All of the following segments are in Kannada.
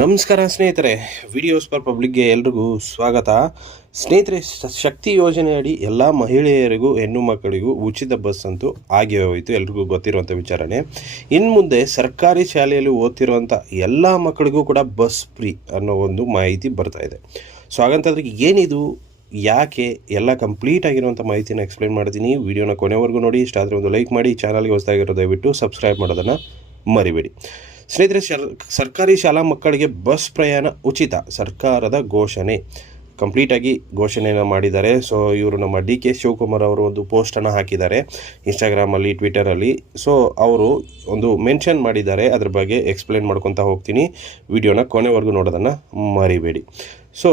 ನಮಸ್ಕಾರ ಸ್ನೇಹಿತರೆ ವಿಡಿಯೋಸ್ ಪರ್ ಪಬ್ಲಿಕ್ಗೆ ಎಲ್ರಿಗೂ ಸ್ವಾಗತ. ಸ್ನೇಹಿತರೆ ಶಕ್ತಿ ಯೋಜನೆಯಡಿ ಎಲ್ಲ ಮಹಿಳೆಯರಿಗೂ, ಹೆಣ್ಣು ಮಕ್ಕಳಿಗೂ ಉಚಿತ ಬಸ್ ಅಂತೂ ಆಗಿ ಹೋಯಿತು, ಎಲ್ರಿಗೂ ಗೊತ್ತಿರುವಂಥ ವಿಚಾರನೆ ಇನ್ನು ಮುಂದೆ ಸರ್ಕಾರಿ ಶಾಲೆಯಲ್ಲಿ ಓದ್ತಿರುವಂಥ ಎಲ್ಲ ಮಕ್ಕಳಿಗೂ ಕೂಡ ಬಸ್ ಫ್ರೀ ಅನ್ನೋ ಒಂದು ಮಾಹಿತಿ ಬರ್ತಾ ಇದೆ. ಸೊ ಹಾಗಂತಂದ್ರೆ ಏನಿದು, ಯಾಕೆ ಎಲ್ಲ ಕಂಪ್ಲೀಟ್ ಆಗಿರುವಂಥ ಮಾಹಿತಿನ ಎಕ್ಸ್ಪ್ಲೈನ್ ಮಾಡ್ತೀನಿ. ವಿಡಿಯೋನ ಕೊನೆವರೆಗೂ ನೋಡಿ, ಇಷ್ಟ ಆದರೆ ಒಂದು ಲೈಕ್ ಮಾಡಿ ಚಾನಲ್ಗೆ ಹೊಸದಾಗಿರೋ ದಯವಿಟ್ಟು ಸಬ್ಸ್ಕ್ರೈಬ್ ಮಾಡೋದನ್ನು ಮರಿಬೇಡಿ. ಸ್ನೇಹಿತರೆ ಸರ್ಕಾರಿ ಶಾಲಾ ಮಕ್ಕಳಿಗೆ ಬಸ್ ಪ್ರಯಾಣ ಉಚಿತ, ಸರ್ಕಾರದ ಘೋಷಣೆ. ಕಂಪ್ಲೀಟಾಗಿ ಘೋಷಣೆಯನ್ನು ಮಾಡಿದ್ದಾರೆ. ಸೊ, ಇವರು ನಮ್ಮ ಡಿ ಕೆ ಶಿವಕುಮಾರ್ ಅವರು ಒಂದು ಪೋಸ್ಟನ್ನು ಹಾಕಿದ್ದಾರೆ ಇನ್ಸ್ಟಾಗ್ರಾಮಲ್ಲಿ ಟ್ವಿಟರಲ್ಲಿ ಸೊ, ಅವರು ಒಂದು ಮೆನ್ಷನ್ ಮಾಡಿದ್ದಾರೆ. ಅದ್ರ ಬಗ್ಗೆ ಎಕ್ಸ್ಪ್ಲೇನ್ ಮಾಡ್ಕೊತಾ ಹೋಗ್ತೀನಿ. ವಿಡಿಯೋನ ಕೊನೆವರೆಗೂ ನೋಡೋದನ್ನು ಮರಿಬೇಡಿ. ಸೊ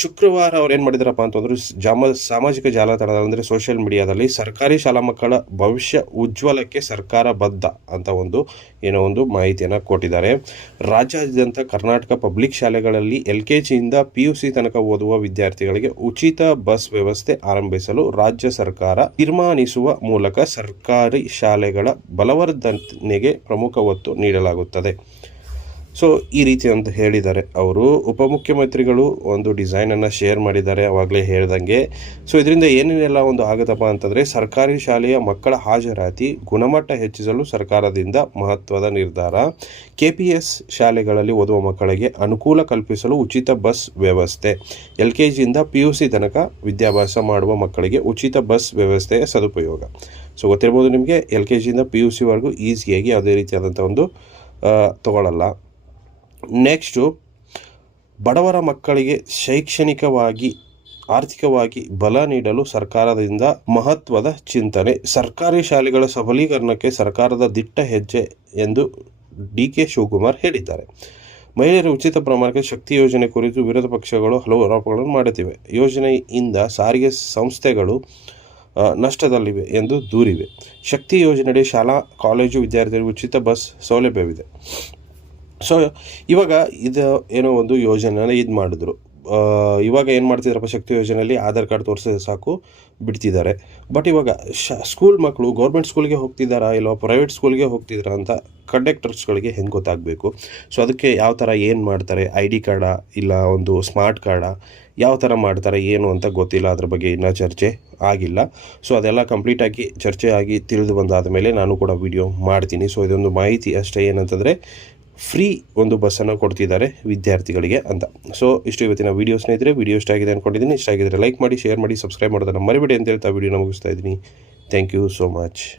ಶುಕ್ರವಾರ ಅವ್ರು ಏನು ಮಾಡಿದಾರಪ್ಪ ಅಂತಂದ್ರೆ ಜಾಮ, ಸಾಮಾಜಿಕ ಜಾಲತಾಣದಲ್ಲಿ, ಅಂದರೆ ಸೋಷಿಯಲ್ ಮೀಡಿಯಾದಲ್ಲಿ ಸರ್ಕಾರಿ ಶಾಲಾ ಮಕ್ಕಳ ಭವಿಷ್ಯ ಉಜ್ವಲಕ್ಕೆ ಸರ್ಕಾರ ಬದ್ಧ ಅಂತ ಒಂದು ಏನೋ ಒಂದು ಮಾಹಿತಿಯನ್ನು ಕೊಟ್ಟಿದ್ದಾರೆ. ರಾಜ್ಯಾದ್ಯಂತ ಕರ್ನಾಟಕ ಪಬ್ಲಿಕ್ ಶಾಲೆಗಳಲ್ಲಿ ಎಲ್ ಕೆ ಜಿಯಿಂದ ಪಿ ಯು ಸಿ ತನಕ ಓದುವ ವಿದ್ಯಾರ್ಥಿಗಳಿಗೆ ಉಚಿತ ಬಸ್ ವ್ಯವಸ್ಥೆ ಆರಂಭಿಸಲು ರಾಜ್ಯ ಸರ್ಕಾರ ತೀರ್ಮಾನಿಸುವ ಮೂಲಕ ಸರ್ಕಾರಿ ಶಾಲೆಗಳ ಬಲವರ್ಧನೆಗೆ ಪ್ರಮುಖ ಒತ್ತು ನೀಡಲಾಗುತ್ತದೆ. ಸೊ ಈ ರೀತಿ ಅಂತ ಹೇಳಿದ್ದಾರೆ. ಅವರು ಉಪಮುಖ್ಯಮಂತ್ರಿಗಳು ಒಂದು ಡಿಸೈನನ್ನು ಶೇರ್ ಮಾಡಿದ್ದಾರೆ, ಅವಾಗಲೇ ಹೇಳ್ದಂಗೆ. ಸೊ ಇದರಿಂದ ಏನೇನೆಲ್ಲ ಒಂದು ಆಗುತ್ತಪ್ಪ ಅಂತಂದರೆ, ಸರ್ಕಾರಿ ಶಾಲೆಯ ಮಕ್ಕಳ ಹಾಜರಾತಿ ಗುಣಮಟ್ಟ ಹೆಚ್ಚಿಸಲು ಸರ್ಕಾರದಿಂದ ಮಹತ್ವದ ನಿರ್ಧಾರ. ಕೆ ಪಿ ಎಸ್ ಶಾಲೆಗಳಲ್ಲಿ ಓದುವ ಮಕ್ಕಳಿಗೆ ಅನುಕೂಲ ಕಲ್ಪಿಸಲು ಉಚಿತ ಬಸ್ ವ್ಯವಸ್ಥೆ. ಎಲ್ ಕೆ ಜಿಯಿಂದ ಪಿ ಯು ಸಿ ತನಕ ವಿದ್ಯಾಭ್ಯಾಸ ಮಾಡುವ ಮಕ್ಕಳಿಗೆ ಉಚಿತ ಬಸ್ ವ್ಯವಸ್ಥೆಯ ಸದುಪಯೋಗ. ಸೊ ಗೊತ್ತಿರ್ಬೋದು ನಿಮಗೆ, ಎಲ್ ಕೆ ಜಿಯಿಂದ ಪಿ ಯು ಸಿವರೆಗೂ ಈಸಿಯಾಗಿ ಯಾವುದೇ ರೀತಿಯಾದಂಥ ಒಂದು ತಗೊಳ್ಳಲ್ಲ. ನೆಕ್ಸ್ಟು ಬಡವರ ಮಕ್ಕಳಿಗೆ ಶೈಕ್ಷಣಿಕವಾಗಿ, ಆರ್ಥಿಕವಾಗಿ ಬಲ ನೀಡಲು ಸರ್ಕಾರದಿಂದ ಮಹತ್ವದ ಚಿಂತನೆ. ಸರ್ಕಾರಿ ಶಾಲೆಗಳ ಸಬಲೀಕರಣಕ್ಕೆ ಸರ್ಕಾರದ ದಿಟ್ಟ ಹೆಜ್ಜೆ ಎಂದು ಡಿ ಕೆ ಶಿವಕುಮಾರ್ ಹೇಳಿದ್ದಾರೆ. ಮಹಿಳೆಯರ ಉಚಿತ ಪ್ರಮಾಣಕ್ಕೆ ಶಕ್ತಿ ಯೋಜನೆ ಕುರಿತು ವಿರೋಧ ಪಕ್ಷಗಳು ಹಲವು ಆರೋಪಗಳನ್ನು ಮಾಡುತ್ತಿವೆ. ಯೋಜನೆಯಿಂದ ಸಾರಿಗೆ ಸಂಸ್ಥೆಗಳು ನಷ್ಟದಲ್ಲಿವೆ ಎಂದು ದೂರಿವೆ. ಶಕ್ತಿ ಯೋಜನೆಯಡಿ ಶಾಲಾ, ಕಾಲೇಜು ವಿದ್ಯಾರ್ಥಿಗಳಿಗೆ ಉಚಿತ ಬಸ್ ಸೌಲಭ್ಯವಿದೆ. ಸೊ ಇವಾಗ ಇದು ಏನೋ ಒಂದು ಯೋಜನೆನ ಇದು ಮಾಡಿದ್ರು. ಇವಾಗ ಏನು ಮಾಡ್ತಿದ್ರಪ್ಪ ಶಕ್ತಿ ಯೋಜನೆಯಲ್ಲಿ ಆಧಾರ್ ಕಾರ್ಡ್ ತೋರಿಸಿದ್ರೆ ಸಾಕು, ಬಿಡ್ತಿದ್ದಾರೆ. ಬಟ್ ಇವಾಗ ಶ ಸ್ಕೂಲ್ ಮಕ್ಕಳು ಗೌರ್ಮೆಂಟ್ ಸ್ಕೂಲ್ಗೆ ಹೋಗ್ತಿದ್ದಾರಾ ಇಲ್ಲ ಪ್ರೈವೇಟ್ ಸ್ಕೂಲ್ಗೆ ಹೋಗ್ತಿದ್ದಾರಾ ಅಂತ ಕಂಡಕ್ಟರ್ಸ್ಗಳಿಗೆ ಹೆಂಗೆ ಗೊತ್ತಾಗಬೇಕು? ಸೊ ಅದಕ್ಕೆ ಯಾವ ಥರ ಏನು ಮಾಡ್ತಾರೆ? ಐ ಡಿ ಕಾರ್ಡಾ ಇಲ್ಲ ಒಂದು ಸ್ಮಾರ್ಟ್ ಕಾರ್ಡಾ ಯಾವ ಥರ ಮಾಡ್ತಾರೆ, ಏನು ಅಂತ ಗೊತ್ತಿಲ್ಲ, ಅದ್ರ ಬಗ್ಗೆ ಇನ್ನೂ ಚರ್ಚೆ ಆಗಿಲ್ಲ. ಸೊ ಅದೆಲ್ಲ ಕಂಪ್ಲೀಟಾಗಿ ಚರ್ಚೆ ಆಗಿ ತಿಳಿದು ಬಂದಾದ ಮೇಲೆ ನಾನು ಕೂಡ ವಿಡಿಯೋ ಮಾಡ್ತೀನಿ. ಸೊ ಇದೊಂದು ಮಾಹಿತಿ ಅಷ್ಟೇ ಏನಂತಂದರೆ ಫ್ರೀ ಒಂದು ಬಸ್ಸನ್ನು ಕೊಡ್ತಿದ್ದಾರೆ ವಿದ್ಯಾರ್ಥಿಗಳಿಗೆ ಅಂತ. ಸೊ ಇಷ್ಟು ಇವತ್ತಿನ ವೀಡಿಯೋ ಸ್ನೇಹಿತರೆ ವೀಡಿಯೋ ಇಷ್ಟ ಆಗಿದೆ ಅಂದ್ಕೊಂಡಿದ್ದೀನಿ ಇಷ್ಟ ಆಗಿದ್ರೆ ಲೈಕ್ ಮಾಡಿ ಶೇರ್ ಮಾಡಿ ಸಬ್ಸ್ಕ್ರೈಬ್ ಮಾಡೋದನ್ನು ಮರಿಬೇಡಿ ಅಂತ ಹೇಳ್ತಾ ವಿಡಿಯೋನ ಮುಗಿಸ್ತಾ ಇದ್ದೀನಿ. Thank you so much